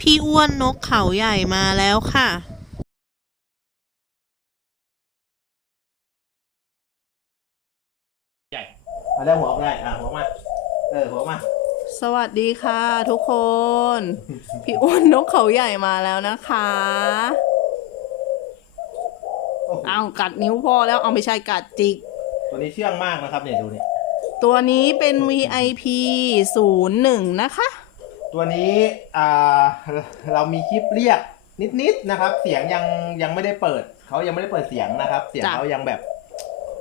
พี่อ้วนนกเขาใหญ่มาแล้วค่ะใหญ่เอาได้หัวออกได้อะหัวออกมาเออหัวออกมาสวัสดีค่ะ ทุกคน พี่อ้วนนกเขาใหญ่มาแล้วนะคะ โอ้โหเอากัดนิ้วพ่อแล้วเอาไม่ใช่กัดจิก ตัวนี้เชื่องมากนะครับเนี่ยดูนี่ตัวนี้เป็น VIP 01 นะคะ ตัวนี้อ่าเรามีคลิปเรียกนิดๆนะครับ เสียงยังยังไม่ได้เปิดเขายังไม่ได้เปิดเสียงนะครับ เสียงจ้ะเขายังแบบ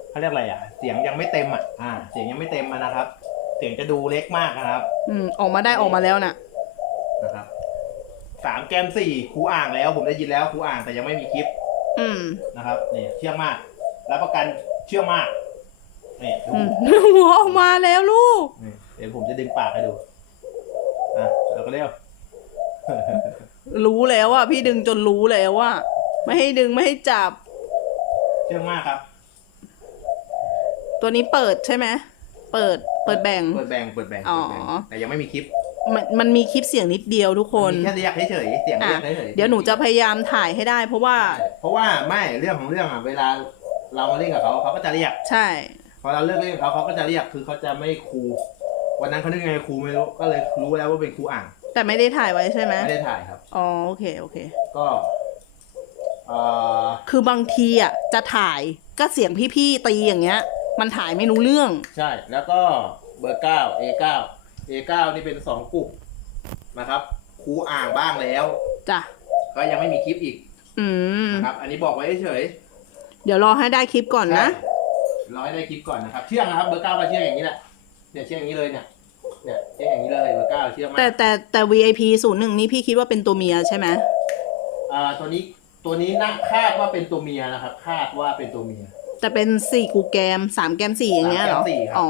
เขาเรียกอะไรอะ เสียงยังไม่เต็มอะอ่า เสียงยังไม่เต็มอะนะครับ เสียงจะดูเล็กมากนะครับ อืมออกมาได้ออกมาแล้วน่ะนะครับสามแกมสี่ครูอ่างแล้ว ผมได้ยินแล้วครูอ่างแต่ยังไม่มีคลิป อืมนะครับนี่เชื่องมากรับประกันเชื่องมากนี่ดูอืมหัวออกมาแล้วลูกนี่เดี๋ยวผมจะดึงปากให้ดูอะ เราก็เรียกรู้แล้วอะพี่ดึงจนรู้แล้วว่าไม่ให้ดึงไม่ให้จับ เชื่องมากครับ ตัวนี้เปิดใช่ไหมเปิดเปิดแบ่ง เปิดแบ่งเปิดแบ่งอ๋อ เปิดแบ่งแต่ยังไม่มีคลิปมันมันมีคลิปเสียงนิดเดียวทุกคนมีแค่เรียกเฉยๆเสียงอะเรียกเฉยๆเดี๋ยวหนูจะพยายามถ่ายให้ได้ เพราะว่าใช่เพราะว่าไม่เรื่องของเรื่องอะเวลาเรามาเล่นกับเขาเขาก็จะเรียก ใช่ พอเราเลิกเล่นกับเขาเขาก็จะเรียกคือเขาจะไม่ครู วันนั้นเขานึกยังไงครูไม่รู้ก็เลยรู้แล้วว่าเป็นครูอ่าง แต่ไม่ได้ถ่ายไว้ใช่ไหมไม่ได้ถ่ายครับ อ๋อโอเคโอเค ก็เอ่อคือบางทีอะจะถ่ายก็เสียงพี่ๆตีอย่างเงี้ย มันถ่ายไม่รู้เรื่อง ใช่แล้วก็เบอร์เก้า A9 A9 นี่เป็นสองกลุ่มนะครับครูอ่างบ้างแล้ว จ้ะ ก็ยังไม่มีคลิปอีกอืม นะครับ อันนี้บอกไว้เฉยเดี๋ยวรอให้ได้คลิปก่อนๆนะ ใช่รอให้ได้คลิปก่อนนะครับ เชื่องนะครับ เบอร์เก้าก็เชื่องอย่างนี้แหละเนี่ยเชื่องอย่างนี้เลยเนี่ย เนี่ยเชื่องอย่างนี้เลยเบอร์เก้าเชื่องมาแต่กแต่แต่ VIP ศูนย์หนึ่งนี่พี่คิดว่าเป็นตัวเมียใช่ไหมอ่าตัวนี้ตัวนี้น่าคาดว่าเป็นตัวเมียนะครับ คาดว่าเป็นตัวเมีย แต่เป็นสี่กูแกมสามแกมสี่อย่างเงี้ยเหรอสามแกมสี่ครับ อ๋อ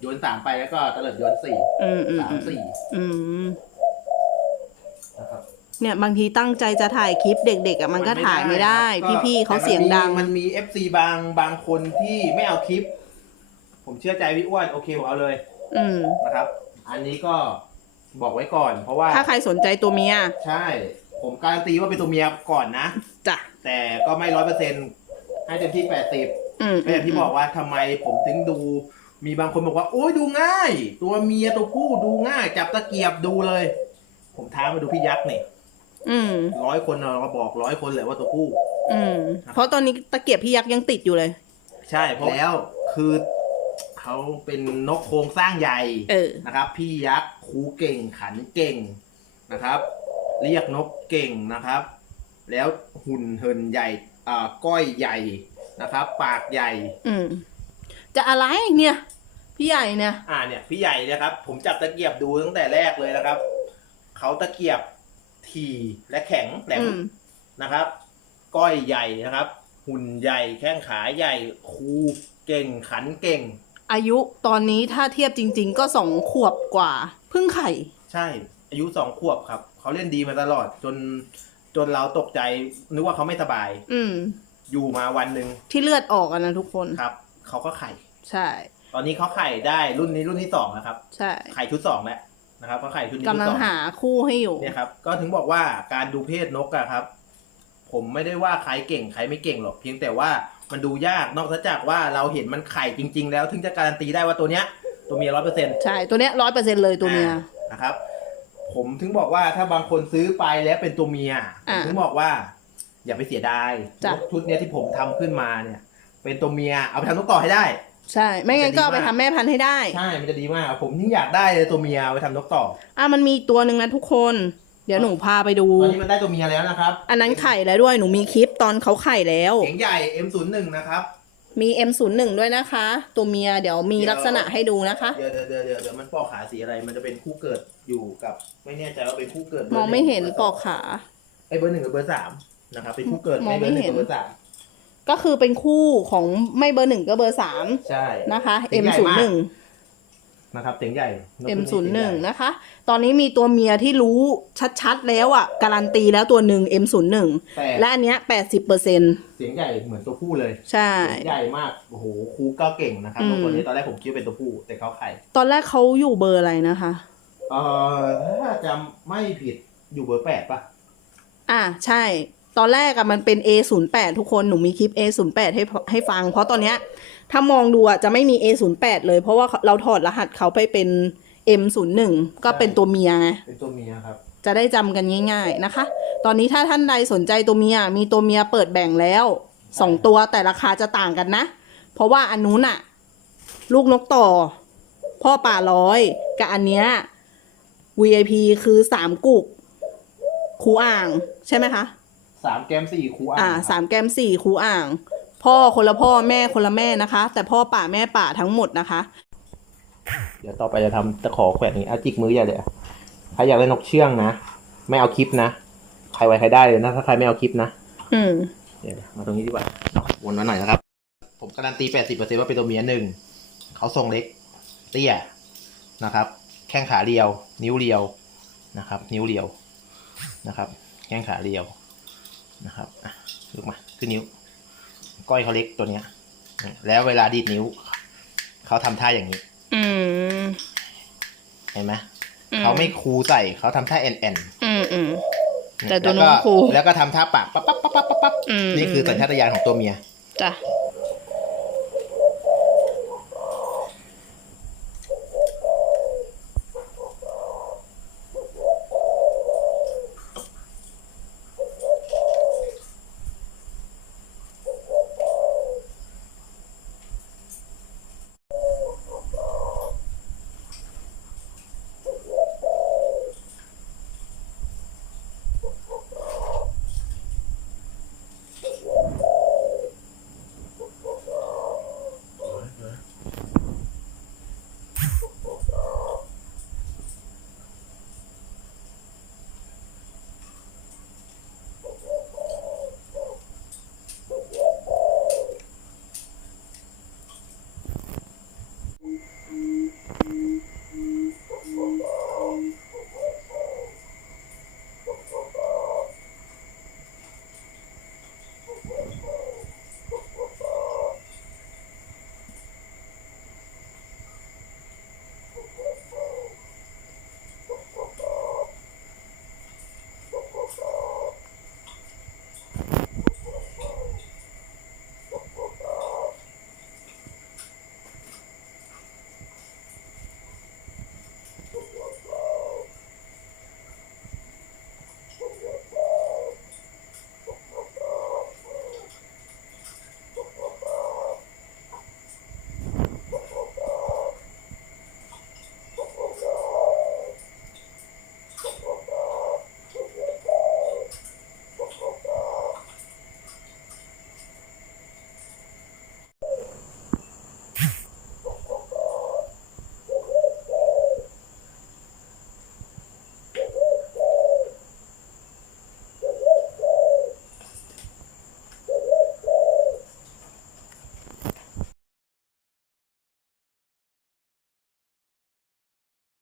โยนสามไปแล้วก็ตะเลิดโยนสี่อืมอืมสามอืมสี่อืมนะครับเนี่ยบางทีตั้งใจจะถ่ายคลิปเด็กๆอะมันก็ถ่ายไม่ได้ก็พี่ๆเขาเสียงดังมันมีเอฟซีบางบางคนที่ไม่เอาคลิป ผมเชื่อใจพี่อ้วนโอเคผมเอาเลยอืมนะครับ อันนี้ก็บอกไว้ก่อน เพราะว่าถ้าใครสนใจตัวเมียใช่ ผมการันตีว่าเป็นตัวเมียก่อนนะ จ้ะ แต่ก็ไม่ร้อยเปอร์เซ็นให้เต็มที่แปดสิบอืมก็อย่างที่บอกว่าทำไมผมถึงดู มีบางคนบอกว่า โอ้ยดูง่าย ตัวเมียตัวผู้ดูง่าย จับตะเกียบดูเลย ผมท้ามาดูพี่ยักษ์เนี่ยอืม ร้อยคนเราก็บอกร้อยคนเลยว่าตัวผู้ อืม เพราะตอนนี้ตะเกียบพี่ยักษ์ยังติดอยู่เลย ใช่เพราะแล้วคือ เขาเป็นนกโครงสร้างใหญ่เออ นะครับ พี่ยักษ์ครูเก่งขันเก่งนะครับ เรียกนกเก่งนะครับ แล้วหุ่นเหินใหญ่อ่าก้อยใหญ่นะครับ ปากใหญ่ อืม จะอะไรเนี่ย พี่ใหญ่เนี่ย อ่าเนี่ยพี่ใหญ่นะครับ ผมจับตะเกียบดูตั้งแต่แรกเลยนะครับ เขาตะเกียบถี่และแข็งแหลมอืม นะครับ ก้อยใหญ่นะครับ หุ่นใหญ่แข้งขาใหญ่ครูเก่งขันเก่ง อายุตอนนี้ถ้าเทียบจริง ๆ ก็สองขวบกว่าเพิ่งไข่ ใช่ อายุสองขวบครับ เขาเล่นดีมาตลอดจน จนเราตกใจนึกว่าเขาไม่สบาย อืม อยู่มาวันหนึ่งที่เลือดออกอะนะทุกคนครับ เขาก็ไข่ ใช่ ตอนนี้เขาไข่ได้รุ่นนี้รุ่นที่สองนะครับ ใช่ไข่ชุดสองแล้วนะครับเขาไข่ชุดนี้กำชุดลังสองหาคู่ให้อยู่ เนี่ยครับ ก็ถึงบอกว่าการดูเพศนกอะครับ ผมไม่ได้ว่าใครเก่งใครไม่เก่งหรอกเพียงแต่ว่า มันดูยากนอกจากว่าเราเห็นมันไข่จริง ๆ แล้วถึงจะการันตีได้ว่าตัวเนี้ย ตัวเมียร้อยเปอร์เซ็นต์ใช่ตัวเนี้ยร้อยเปอร์เซ็นเลยตัวเมียนะครับ ผมถึงบอกว่าถ้าบางคนซื้อไปแล้วเป็นตัวเมียผมอ่าถึงบอกว่า อย่าไปเสียดายจ้ะนกชุดเนี้ยที่ผมทำขึ้นมาเนี่ย เป็นตัวเมียเอาไปทำนกต่อให้ได้ใช่ ไม่งั้นก็เอาไปทำแม่พันธุ์ให้ได้ ใช่ มันจะดีมาก ผมถึงอยากได้เลยตัวเมียเอาไปทำนกต่อ อะมันมีตัวหนึ่งนะทุกคน เดี๋ยวหนูพาไปดู ตอนนี้มันได้ตัวเมียแล้วนะครับอันนั้นไข่แล้วด้วยหนูมีคลิปตอนเขาไข่แล้ว เสียงใหญ่ M01 นะครับ มี M01 ด้วยนะคะ ตัวเมียเดี๋ยวมีเดี๋ยวลักษณะให้ดูนะคะ เดี๋ยวเดี๋ยวเดี๋ยวเดี๋ยวเดี๋ยวมันปอกขาสีอะไร มันจะเป็นคู่เกิดอยู่กับ ไม่แน่ใจว่าเป็นคู่เกิดบร์มองไม่เห็นบร์ปอกขา ไอ้เบอร์หนึ่งกับเบอร์สามนะครับ เป็นคู่เกิดมองไม่เบอร์หนึ่งไม่เห็นกับเบอร์สามก็คือเป็นคู่ของไม่เบอร์หนึ่งก็เบอร์สามใช่นะคะ เสียงใหญ่มาก M01 นะครับเสียงใหญ่นกตัวนี้ M01 เสียงใหญ่นะคะ ตอนนี้มีตัวเมียที่รู้ชัดๆ แล้วอะ การันตีแล้วตัวหนึ่ง M01 แต่และอันเนี้ย 80เปอร์เซ็นเสียงใหญ่เหมือนตัวผู้เลย ใช่เสียงใหญ่มาก โอ้โหครูก็เก่งนะครับอืมนกตัวนี้ตอนแรกผมคิดว่าเป็นตัวผู้ แต่เขาไข่ตอนแรกเขาอยู่เบอร์อะไรนะคะเอ่อถ้าจำไม่ผิดอยู่เบอร์แปดป่ะอ่าใช่ ตอนแรกอะมันเป็น A 0 8 ทุกคนหนูมีคลิป A 0 8 ให้ให้ฟัง เพราะตอนเนี้ย ถ้ามองดูอะจะไม่มี A 0 8 เลย เพราะว่าเราถอดรหัสเขาไปเป็น M 0 1 ก็เป็นตัวเมียไง เป็นตัวเมียครับ จะได้จำกันง่าย ๆนะคะ ตอนนี้ถ้าท่านใดสนใจตัวเมีย มีตัวเมียเปิดแบ่งแล้วสองตัวแต่ราคาจะต่างกันนะ เพราะว่าอันนู้นอะลูกนกต่อ พ่อป่าร้อยกับอันเนี้ย VIP คือสามกุกคูอ่าง ใช่ไหมคะสามแกมสี่คูอ่างอ่าครับสามแกมสี่คูอ่าง พ่อคนละพ่อแม่คนละแม่นะคะ แต่พ่อป่าแม่ป่าทั้งหมดนะคะ เดี๋ยวต่อไปจะทำตะขอแขวนนี้เอาจิกมืออย่าเลยใครอยากได้นกเชื่องนะ ไม่เอาคลิปนะ ใครไว้ใครได้เลยนะ ถ้าใครไม่เอาคลิปนะอืม เดี๋ยวมาตรงนี้ดีกว่าเนาะวนมาหน่อยนะครับ ผมการันตี 80%ว่าเป็นตัวเมียหนึ่ง เขาทรงเล็ก เตี้ยนะครับ แข้งขาเรียว นิ้วเรียวนะครับ นิ้วเรียวนะครับ แข้งขาเรียวนะครับอะลุกมา ขึ้นนิ้ว ก้อยเขาเล็กตัวเนี้ย แล้วเวลาดีดนิ้ว เขาทำท่าอย่างนี้ อืมเห็นไหมเขาไม่คูใส่เขาทำท่าแอนแอนอืมอืมๆแต่ตัวนู้นล้ก็คูแล้วก็ทำท่าปากปั๊บปั๊บปั๊บปั๊บปั๊บอืมนี่คือสัญชาตญาณของตัวเมียจ้ะ